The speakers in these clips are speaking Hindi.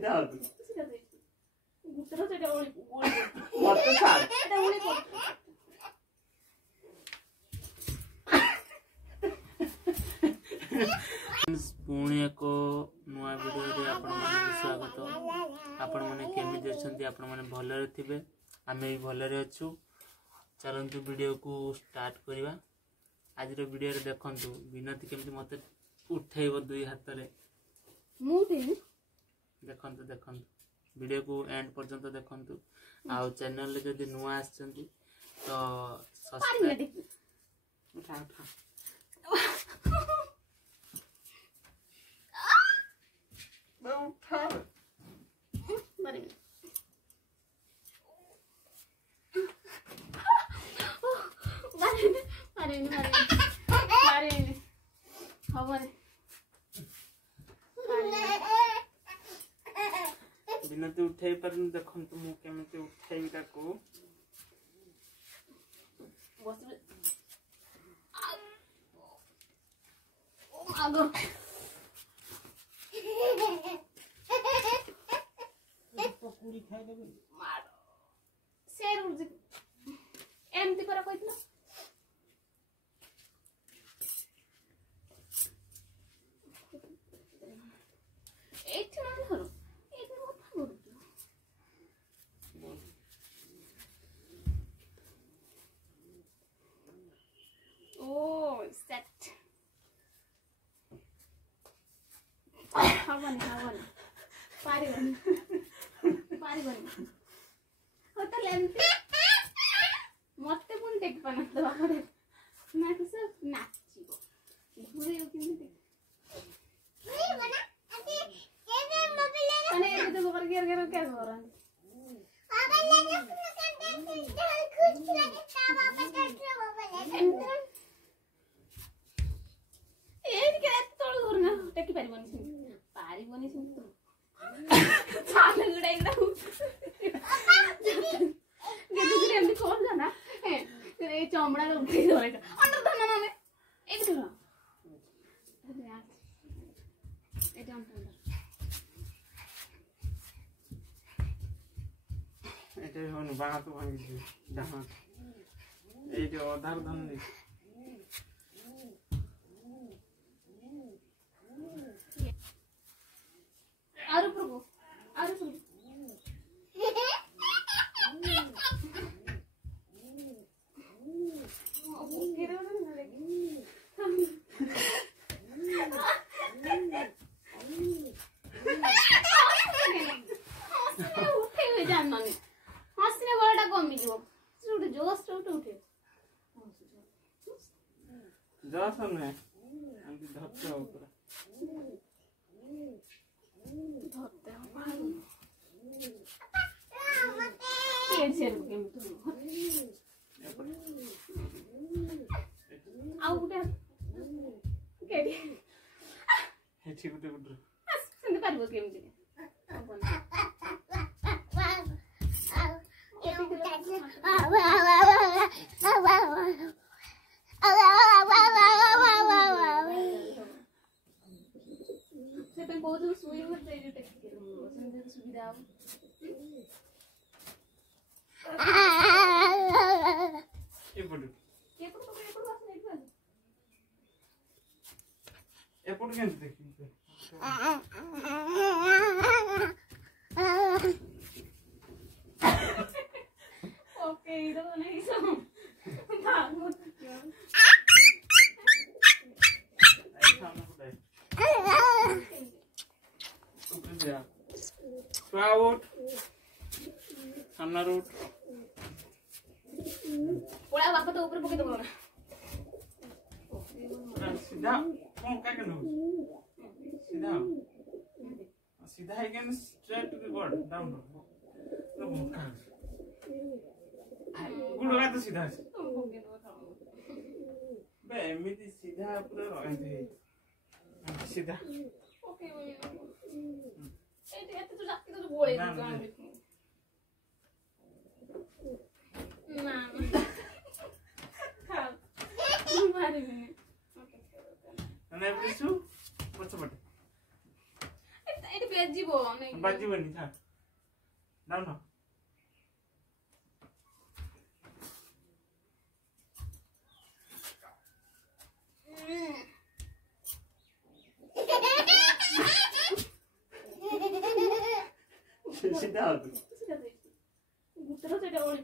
सीधा हो सीधा दे गुतरो से ओली मत छाड़ एटा ओली को पुणी एक नुआ वीडियो आपण माने स्वागत आपण माने केमि देछंती आपण माने भलरे थिबे आमे भी भलरे अछु चलंतु वीडियो को स्टार्ट करिवा आज रो वीडियो रे देखंतु विनती केमति मते उठैबो दुई हाथ रे मुठे देखंतु देखंतु वीडियो को एंड पर्यंत देखंतु आ चैनल ले जदी नुआ आछंती तो सब्सक्राइब उठा उठा मारे बिनती उठाई पारन देखंतु मु केमिति उठाई ताको बस आगो पकोड़ी खाइ देबे मारो शेर उज एमती पर कहितला एठी ना धरो एठी मत धरो ओ सेट हवन पारिबन होता लेंती मते पुन टेक पना तो बापरे ना तो सब नाचिबो भूरे किंती नहीं बना अति एबे मोबाइल ले अने एबे तो गोबर गिर गिर क्या करन मोबाइल ले ना कुछ खिला के बाबा काटरा मोबाइल एन के तोड़ धरना टेकी पारिबनी से चाल गुडा एकदम गेदुगरे हमने खोल जाना है तेरे चमड़ा को उठे दो अंदर धरना ना ने एक धरो अरे यार ए डाउन अंदर एटे होन बागा तो भांगी डाहा ए जो आधार धन नहीं आरु प्रभु हसने बड़ा कमी जो जोश उठे जोश ने अंति धत्ते ऊपर धरते ये शेर गेम तो आउ गुटे केडी हेठी गुटे गुटे सिंध पारबो गेम जे बहुत सुई होते जो टेक्निक समझे सुविधा एपड़ बस नहीं बस एपड़ केन देखि ओके इधर नहीं सो भागो Out. सामना रूट पोड़ा बापा तो ऊपर पके दो ना सीधा कौन क्या करना सीधा सीधा है क्या straight to the god down no मुक्का गुड लगा तो सीधा बे एमिति सीधा पूरा रहते सीधा ओके ये तो जाती तो बोले ना खा मारे भी ओके ना एवरीसु पछ पट ये प्लेट ବାଜିବ ନାଇଁ ବାଜିବନି ଛାଡ ନା ନା ସେଟା ହଉଛି ଗୁଟର ସେଟା ଓଳି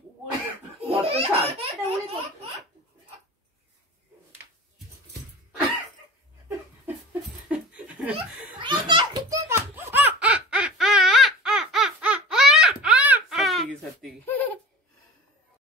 ମତେ ଛାଡ ସେଟା ଓଳି ପଡ